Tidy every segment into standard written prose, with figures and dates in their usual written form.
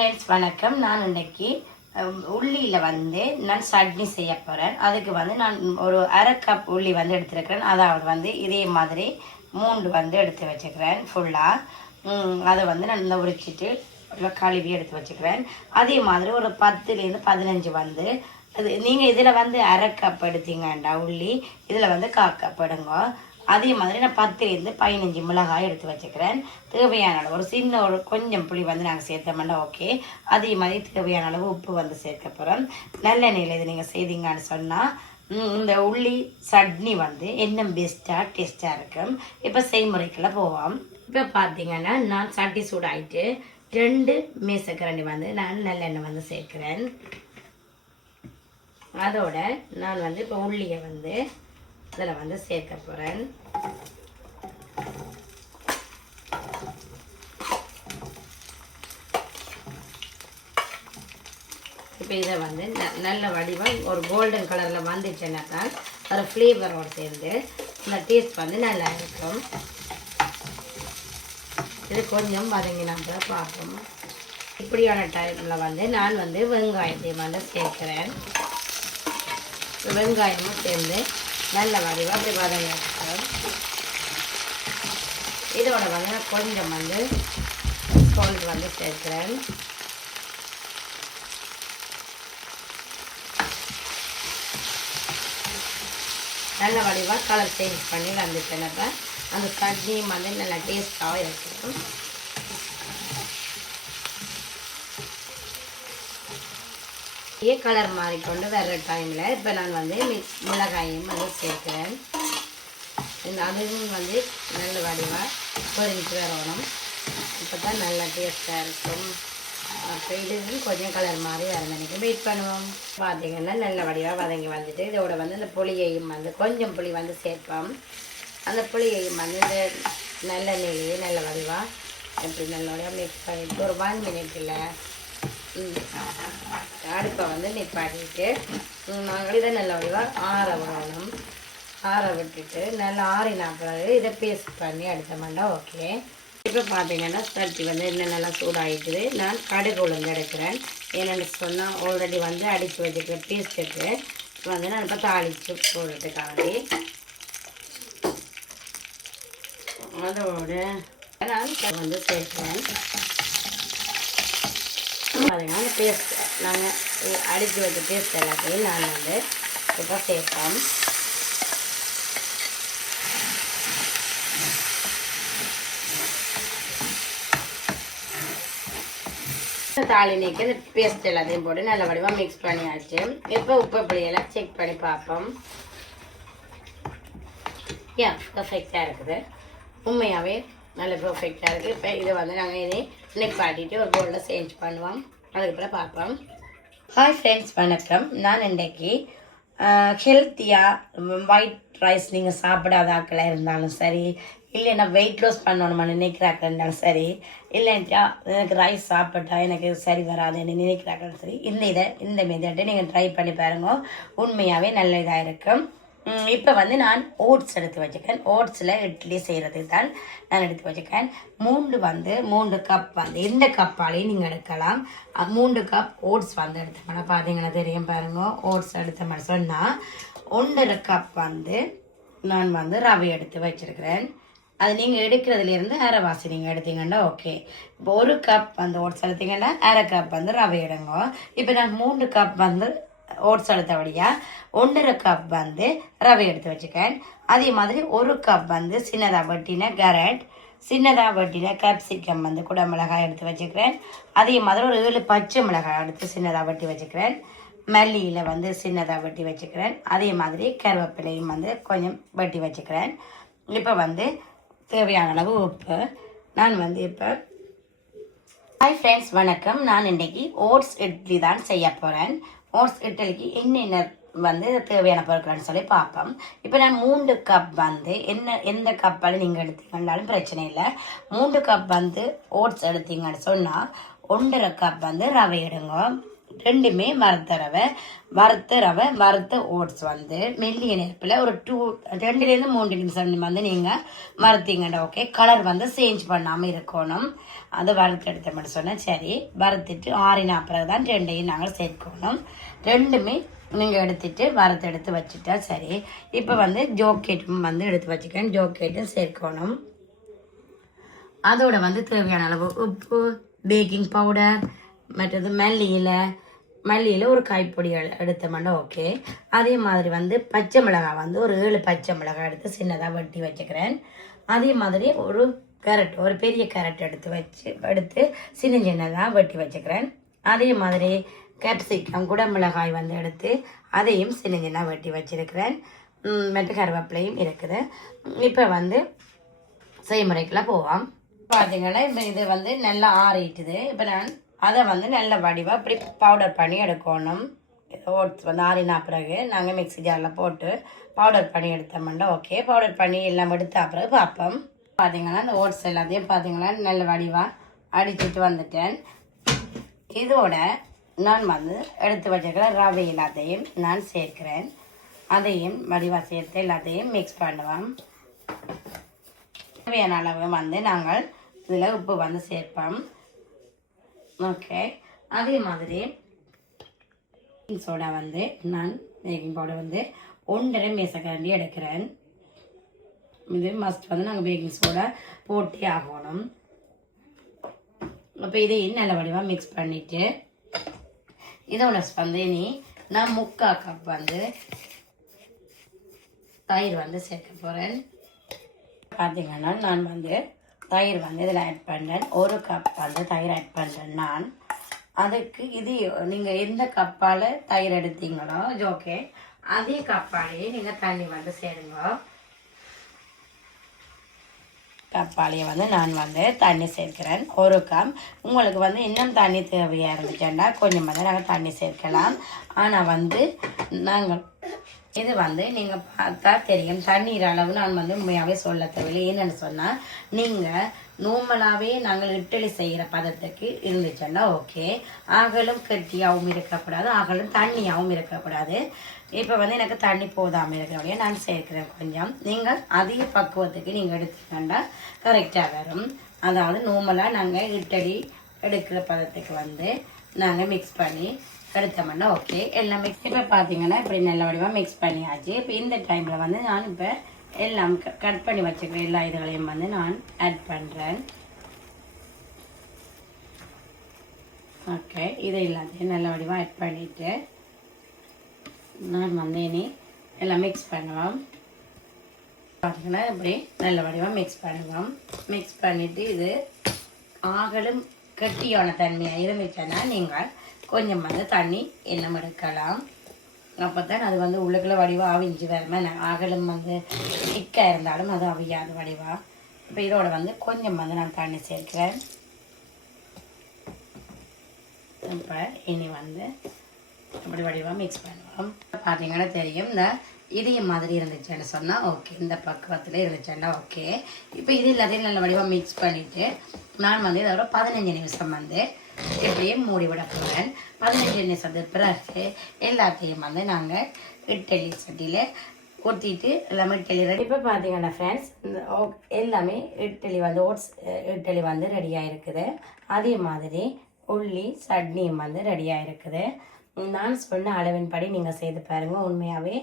Friends வணக்கம். நான் இன்றைக்கி உள்ளியில் வந்து நான் சட்னி செய்ய போகிறேன். அதுக்கு வந்து நான் ஒரு அரை கப் உள்ளி வந்து எடுத்துருக்கிறேன். அதாவது வந்து இதே மாதிரி 3 வந்து எடுத்து வச்சுக்கிறேன் ஃபுல்லாக. அதை வந்து நான் உரிச்சிட்டு கழுவி எடுத்து வச்சுக்கிறேன். அதே மாதிரி ஒரு 10லேருந்து 15 வந்து அது நீங்கள் இதில் வந்து அரை கப் எடுத்தீங்கண்டா உள்ளி, இதில் வந்து 1/4 கப் எடுங்க. அதே மாதிரி நான் 10லேருந்து 15 மிளகாய் எடுத்து வச்சுக்கிறேன். தேவையான அளவு ஒரு சின்ன ஒரு கொஞ்சம் புளி வந்து நாங்கள் சேர்த்தோம்னா ஓகே. அதே மாதிரி தேவையான அளவு உப்பு வந்து சேர்க்க போகிறோம். நல்லெண்ணெயில் இது நீங்கள் செய்தீங்கன்னு சொன்னால் இந்த உள்ளி சட்னி வந்து இன்னும் பெஸ்ட்டாக டேஸ்ட்டாக இருக்கும். இப்போ செய்முறைக்குள்ள போவோம். இப்போ பார்த்தீங்கன்னா நான் சட்டி சூடாயிட்டு 2 மேசக்கரண்டி வந்து நான் நல்லெண்ணெய் வந்து சேர்க்குறேன். அதோட நான் வந்து இப்போ உள்ளியை வந்து அதில் வந்து சேர்க்க போகிறேன். இப்போ இதை வந்து நல்ல வடிவம் ஒரு கோல்டன் கலரில் வந்துச்சுன்னா தான் ஒரு ஃப்ளேவரோடு சேர்ந்து இந்த டேஸ்ட் வந்து நல்லா இருக்கும். இது கொஞ்சம் வதங்கினா கூட பார்ப்போம். இப்படியான டைமில் வந்து நான் வந்து வெங்காயத்தையும் வந்து சேர்க்குறேன். வெங்காயமும் சேர்ந்து நல்ல வடிவாக அப்படி வதங்கிட்டோம். இதோட வந்து நான் கொஞ்சம் வந்து சால்ட் வந்து சேர்க்குறேன். நல்ல வடிவாக கலர் சேஞ்ச் பண்ணி வந்துட்டேனப்போ அந்த சட்னியும் வந்து நல்லா டேஸ்ட்டாக இருக்கும். கலர் மாறிக்கொண்டு வர்ற டைமில் இப்போ நான் வந்து மிளகாயும் வந்து சேர்க்குறேன். அதுவும் வந்து நல்ல வடிவாக பொரிஞ்சு வரணும். இப்போ தான் நல்லா டேஸ்ட்டாக இருக்கும். அப்போ இதுவும் கொஞ்சம் கலர் மாதிரி வரணும். வெயிட் பண்ணுவோம். பார்த்தீங்கன்னா நல்ல வடிவாக வதங்கி வந்துட்டு இதோட வந்து இந்த புளியையும் வந்து கொஞ்சம் புளி வந்து சேர்ப்போம். அந்த புளியையும் வந்து இந்த நல்லெண்ணெயிலேயே நல்ல வடிவாக எப்படி நல்லபடியாக மிக்ஸ் பண்ணிவிட்டு ஒரு 1 மினிட்டில் அடுப்பை வந்து நிப்பாட்டிட்டு நாங்கள் இதை நல்ல வடிவாக ஆற விடணும். ஆற விட்டுட்டு நல்லா ஆறினா பிறகு இதை பேஸ்ட் பண்ணி எடுத்தோம்னா ஓகே. இப்போ பார்த்தீங்கன்னா சட்டி வந்து இன்னும் நல்லா சூடாகிட்டுது. நான் கடுகு உளுந்து எடுக்கிறேன். என்னென்னு சொன்னால் ஆல்ரெடி வந்து அடித்து வச்சுக்கிற பேஸ்ட்டுக்கு வந்து நான் இப்போ தாளித்து போடுறதுக்காண்டி அதோட நான் வந்து சேர்க்கிறேன். பார்த்தீங்கன்னா அந்த பேஸ்ட் நாங்கள் அடித்து வச்ச பேஸ்ட் எல்லாத்தையும் நான் வந்து இப்போ சேர்ப்போம். தாளி நீக்கி இந்த பேஸ்ட் எல்லாத்தையும் போட்டு நல்ல வடிவாக மிக்ஸ் பண்ணியாச்சு. இப்போ உப்பு புளியெல்லாம் செக் பண்ணி பார்ப்போம். பர்ஃபெக்டாக இருக்குது. உண்மையாகவே நல்ல பர்ஃபெக்டாக இருக்குது. இப்போ இதை வந்து நாங்கள் இதை நிப்பாட்டிட்டு ஒரு பவுலில் சேஞ்ச் பண்ணுவோம். அதுக்கப்புறம் பார்ப்போம். ஹாய் ஃப்ரெண்ட்ஸ் வணக்கம். நான் இன்றைக்கி ஹெல்த்தியாக ஒயிட் ரைஸ் நீங்கள் சாப்பிடாத ஆக்களாக இருந்தாலும் சரி, இல்லைன்னா வெயிட் லாஸ் பண்ணணுமான்னு நினைக்கிறாக்கள் இருந்தாலும் சரி, இல்லைன்ட்டா எனக்கு ரைஸ் சாப்பிட்டா எனக்கு சரி வராதுன்னு நினைக்கிறாக்கள் சரி, இந்த மெத்தட்டை நீங்கள் ட்ரை பண்ணி பாருங்க. உண்மையாகவே நல்ல இதாக இருக்கும். இப்போ வந்து நான் ஓட்ஸ் எடுத்து வச்சுக்கேன். ஓட்ஸில் இட்லி செய்கிறது தான் நான் எடுத்து வச்சுக்கேன். 3 கப் வந்து இந்த கப்பாலையும் நீங்கள் எடுக்கலாம். 3 கப் ஓட்ஸ் வந்து எடுத்தோம்னா பார்த்தீங்கன்னா தெரியும் பாருங்க. ஓட்ஸ் எடுத்த மாதிரி சொன்னால் 1.5 கப் வந்து நான் வந்து ரவை எடுத்து வச்சுருக்கிறேன். அது நீங்கள் எடுக்கிறதுலேருந்து அரைவாசி நீங்கள் எடுத்தீங்கன்னா ஓகே. இப்போ 1 கப் வந்து ஓட்ஸ் எடுத்தீங்கன்னா அரை கப் வந்து ரவை எடுங்க. இப்போ நான் 3 கப் வந்து ஓட்ஸ் எடுத்தபடியாக 1.5 கப் வந்து ரவை எடுத்து வச்சுக்கேன். அதே மாதிரி 1 கப் வந்து சின்னதாக வெட்டின கேரட், சின்னதாக வெட்டின கேப்சிகம் வந்து குடமிளகாய் எடுத்து வச்சுக்கிறேன். அதே மாதிரி ஒரு 7 பச்சை மிளகாய் எடுத்து சின்னதாக வெட்டி வச்சுக்கிறேன். மல்லியில் வந்து சின்னதாக வெட்டி வச்சுக்கிறேன். அதே மாதிரி கருவேப்பிலையும் வந்து கொஞ்சம் வெட்டி வச்சுக்கிறேன். இப்போ வந்து தேவையான அளவு உப்பு. நான் வந்து இப்போ ஹாய் ஃப்ரெண்ட்ஸ் வணக்கம். நான் இன்றைக்கி ஓட்ஸ் இட்லி தான் செய்ய போகிறேன். ஓட்ஸ் இட்லிக்கு என்னென்ன வந்து தேவையான பொருட்கள்னு சொல்லி பார்ப்போம். இப்போ நான் 3 கப் வந்து எந்த கப்பால் நீங்கள் எடுத்தீங்கன்னாலும் பிரச்சனை இல்லை. 3 கப் வந்து ஓட்ஸ் எடுத்தீங்கன்னு சொன்னால் 1.5 கப் வந்து ரவை எடுங்க. ரெண்டுமே வறுத்த ரவை வறுத்த ஓட்ஸ் வந்து மெல்லிய நெருப்பில் ஒரு 2 3 நிமிஷம் வந்து நீங்கள் வறுத்தீங்கடா ஓகே. கலர் வந்து சேஞ்ச் பண்ணாமல் இருக்கணும். அதை வறுத்து எடுத்த மட்டும் சொன்னேன். சரி, வறுத்துட்டு ஆறின பிறகு தான் ரெண்டையும் நாங்கள் சேர்க்கணும். ரெண்டுமே நீங்கள் எடுத்துட்டு வறுத்து வச்சுட்டா சரி. இப்போ வந்து ஜோக்கேட்டும் வந்து எடுத்து வச்சுக்கேன். ஜோக்கேட்டும் சேர்க்கணும். அதோட வந்து தேவையான அளவு உப்பு, பேக்கிங் பவுடர், மற்றது மல்லியில் ஒரு கைப்பொடி எடுத்தோம்னா ஓகே. அதே மாதிரி வந்து பச்சை மிளகாய் வந்து ஒரு 7 பச்சை மிளகாய் எடுத்து சின்னதாக வெட்டி வச்சுக்கிறேன். அதே மாதிரி ஒரு பெரிய கேரட் எடுத்து சின்னதாக வெட்டி வச்சுக்கிறேன். அதே மாதிரி கேப்சிகம் குடமிளகாய் வந்து எடுத்து அதையும் சின்னதாக வெட்டி வச்சிருக்கிறேன். மற்ற கருவேப்பிலையும் இருக்குது. இப்போ வந்து செய்முறைக்கெல்லாம் போவோம். பார்த்தீங்கன்னா இப்போ இது வந்து நல்லா ஆறிட்டுது. இப்போ நான் அதை வந்து நல்ல வடிவாக இப்படி பவுடர் பண்ணி எடுக்கணும். ஓட்ஸ் வந்து ஆறினா பிறகு நாங்கள் மிக்ஸி ஜாரில் போட்டு பவுடர் பண்ணி எடுத்தோம்னா ஓகே. பவுடர் பண்ணி எல்லாம் எடுத்த பிறகு பார்ப்போம். பார்த்தீங்கன்னா இந்த ஓட்ஸ் எல்லாத்தையும் பார்த்தீங்கன்னா நல்ல வடிவாக அடிச்சுட்டு வந்துட்டேன். இதோட நான் வந்து எடுத்து வச்சுருக்கிற ரவை எல்லாத்தையும் நான் சேர்க்கிறேன். அதையும் வடிவாக சேர்த்து எல்லாத்தையும் மிக்ஸ் பண்ணுவோம். தேவையான அளவு வந்து நாங்கள் இதில் உப்பு வந்து சேர்ப்போம். ஓகே. அதே மாதிரி பேக்கிங் சோடா வந்து நான் பேக்கிங் பவுடர் வந்து 1.5 மேசக்கரண்டி எடுக்கிறேன். இது மஸ்ட் வந்து நாங்கள் பேக்கிங் சோடா போட்டே ஆகணும். அப்போ இதையும் நல்ல வடிவாக மிக்ஸ் பண்ணிவிட்டு இதோட வந்து நான் 3/4 கப் வந்து தயிர் வந்து சேர்க்க போகிறேன். பார்த்தீங்கன்னா நான் வந்து தயிர் வந்து இதில் ஆட் பண்ணுறேன். 1 கப் வந்து தயிர் ஆட் பண்ணுறேன் நான். அதுக்கு இது நீங்கள் எந்த கப்பால் தயிர் எடுத்தீங்களோ ஓகே அதே கப்பாலேயே நீங்கள் தண்ணி வந்து சேருங்க. கப்பாலேயே வந்து நான் வந்து தண்ணி சேர்க்கிறேன் 1 கப். உங்களுக்கு வந்து இன்னும் தண்ணி தேவையாக இருந்துச்சுன்னா கொஞ்சம் வந்து நாங்கள் தண்ணி சேர்க்கலாம். ஆனால் வந்து நாங்கள் இது வந்து நீங்கள் பார்த்தா தெரியும் தண்ணீர் அளவு நான் வந்து உண்மையாகவே சொல்ல தேவையில்லை. என்னென்னு சொன்னால் நீங்கள் நார்மலாகவே நாங்கள் இட்லி செய்கிற பதத்துக்கு இருந்துச்சுன்னா ஓகே. ஆகலும் கெட்டியாகவும் இருக்கக்கூடாது, ஆகலும் தண்ணியாகவும் இருக்கக்கூடாது. இப்போ வந்து எனக்கு தண்ணி போதாமல் இருக்கிறபடியே நான் சேர்க்கிறேன் கொஞ்சம். நீங்கள் அதிக பக்குவத்துக்கு நீங்கள் எடுத்துக்கிட்டா கரெக்டாக வரும். அதாவது நார்மலாக நாங்கள் இட்லி எடுக்கிற பதத்துக்கு வந்து நாங்கள் மிக்ஸ் பண்ணி எடுத்தோம்னா ஓகே. எல்லாம் மிக்ஸ் இப்போ பார்த்தீங்கன்னா இப்படி நல்ல வடிவாக மிக்ஸ் பண்ணியாச்சு. இப்போ இந்த டைமில் வந்து நான் இப்போ எல்லாம் கட் பண்ணி வச்சுக்கிற எல்லா இதுகளையும் வந்து நான் ஆட் பண்ணுறேன். ஓகே. இதை எல்லாத்தையும் நல்ல வடிவாக ஆட் பண்ணிவிட்டு நான் வந்து இனி எல்லாம் மிக்ஸ் பண்ணுவோம். பார்த்தீங்கன்னா இப்படி நல்ல வடிவாக மிக்ஸ் பண்ணுவோம். மிக்ஸ் பண்ணிவிட்டு இது ஆகலும் கெட்டியான தன்மையாக இருந்துச்சுன்னா நீங்கள் கொஞ்சம் வந்து தண்ணி எண்ணம் எடுக்கலாம். அப்போ தான் அது வந்து உள்ளுக்குள்ள வடிவாக அவிஞ்சு வருமே. அகலும் வந்து திக்காக இருந்தாலும் அது அவியாது வடிவாக. இப்போ இதோட வந்து கொஞ்சம் வந்து நான் தண்ணி சேர்க்கிறேன். இப்போ இனி வந்து அப்படி வடிவாக மிக்ஸ் பண்ணுவோம். பார்த்தீங்கன்னா தெரியும் இந்த இதே மாதிரி இருந்துச்சுன்னு சொன்னால் ஓகே. இந்த பக்குவத்தில் இருந்துச்சுன்னா ஓகே. இப்போ இது எல்லாத்தையும் நல்ல வடிவாக மிக்ஸ் பண்ணிவிட்டு நான் வந்து இதோட 15 நிமிஷம் வந்து இப்படியே மூடி விட போகிறேன். 15 நிமிஷத்துக்கு பிறகு எல்லாத்தையும் வந்து நாங்கள் இட்லி சட்டியில் ஊற்றிட்டு எல்லாமே இட்லி ரெடி. இப்போ பார்த்தீங்கன்னா ஃப்ரெண்ட்ஸ் இந்த எல்லாமே இட்லி வந்து ஓட்ஸ் இட்லி வந்து ரெடியாக இருக்குது. அதே மாதிரி உள்ளி சட்னியும் வந்து ரெடியாக இருக்குது. நான் சொன்ன அளவின்படி நீங்கள் செய்து பாருங்கள். உண்மையாகவே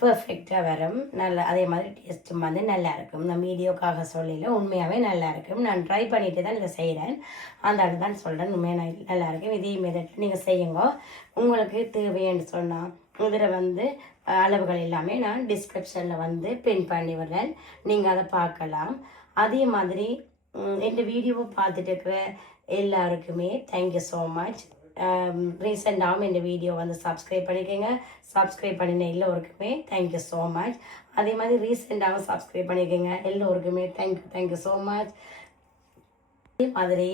பர்ஃபெக்டாக வரும். நல்ல அதே மாதிரி டேஸ்ட்டும் வந்து நல்லா இருக்கும். நான் வீடியோக்காக சொல்லல, உண்மையாகவே நல்லா இருக்கும். நான் ட்ரை பண்ணிட்டு தான் இதை செய்கிறேன். அந்த அளவு தான் சொல்கிறேன். உண்மையாக நல்லா இருக்கும். இதே மெத்தட் நீங்கள் செய்யுங்க. உங்களுக்கு தேவைன்னு சொன்னால் இதில் வந்து அளவுகள் எல்லாமே நான் டிஸ்கிரிப்ஷனில் வந்து பின் பண்ணி விடுறேன். நீங்கள் அதை பார்க்கலாம். அதே மாதிரி இந்த வீடியோவை பார்த்துட்டு இருக்கிற எல்லாருக்குமே தேங்க்யூ ஸோ மச். ரீசெண்டாகவும் இந்த வீடியோ வந்து சப்ஸ்கிரைப் பண்ணிக்கோங்க. சப்ஸ்கிரைப் பண்ணின எல்லோருக்குமே தேங்க்யூ ஸோ மச். அதே மாதிரி ரீசெண்டாகவும் சப்ஸ்கிரைப் பண்ணிக்கோங்க எல்லோருக்குமே தேங்க்யூ ஸோ மச். அதே மாதிரி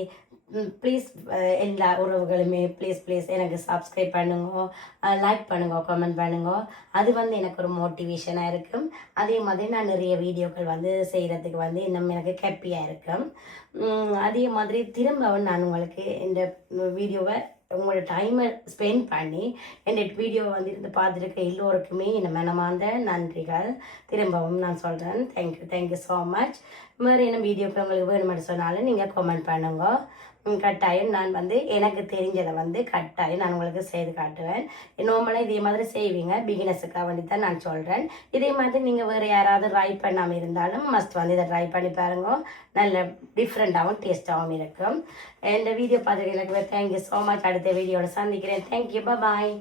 ப்ளீஸ் எல்லா உறவுகளுமே ப்ளீஸ் எனக்கு சப்ஸ்கிரைப் பண்ணுங்க, லைக் பண்ணுங்க, கமெண்ட் பண்ணுங்க. அது வந்து எனக்கு ஒரு மோட்டிவேஷனாக இருக்கும். அதே மாதிரி நான் நிறைய வீடியோக்கள் வந்து செய்கிறதுக்கு வந்து இன்னும் எனக்கு ஹாப்பியாக இருக்கும். அதே மாதிரி திரும்பவும் நான் உங்களுக்கு இந்த வீடியோவை உங்களோட டைமை ஸ்பெண்ட் பண்ணி என்னோட வீடியோவை வந்து இருந்து பார்த்துருக்க எல்லோருக்குமே இந்த மனமார்ந்த நன்றிகள் திரும்பவும் நான் சொல்கிறேன். Thank you so much. மாதிரி என்ன வீடியோக்கு உங்களுக்கு வேணுமென்னு சொன்னாலும் நீங்கள் கமெண்ட் பண்ணுங்க. கட்டாயம் நான் வந்து எனக்கு தெரிஞ்சதை வந்து கட்டாயம் நான் உங்களுக்கு செய்து காட்டுவேன். நார்மலாக இதே மாதிரி செய்வீங்க, பிகினர்ஸுக்காக வேண்டி தான் நான் சொல்கிறேன். இதே மாதிரி நீங்கள் வேறு யாராவது ட்ரை பண்ணாமல் இருந்தாலும் மஸ்ட் வந்து இதை ட்ரை பண்ணி பாருங்க. நல்ல டிஃப்ரெண்ட்டாகவும் டேஸ்ட்டாகவும் இருக்கும். இந்த வீடியோ பார்த்துட்டு எனக்கு தேங்க்யூ ஸோ மச். அடுத்த வீடியோவில் சந்திக்கிறேன். தேங்க்யூ, பாய்.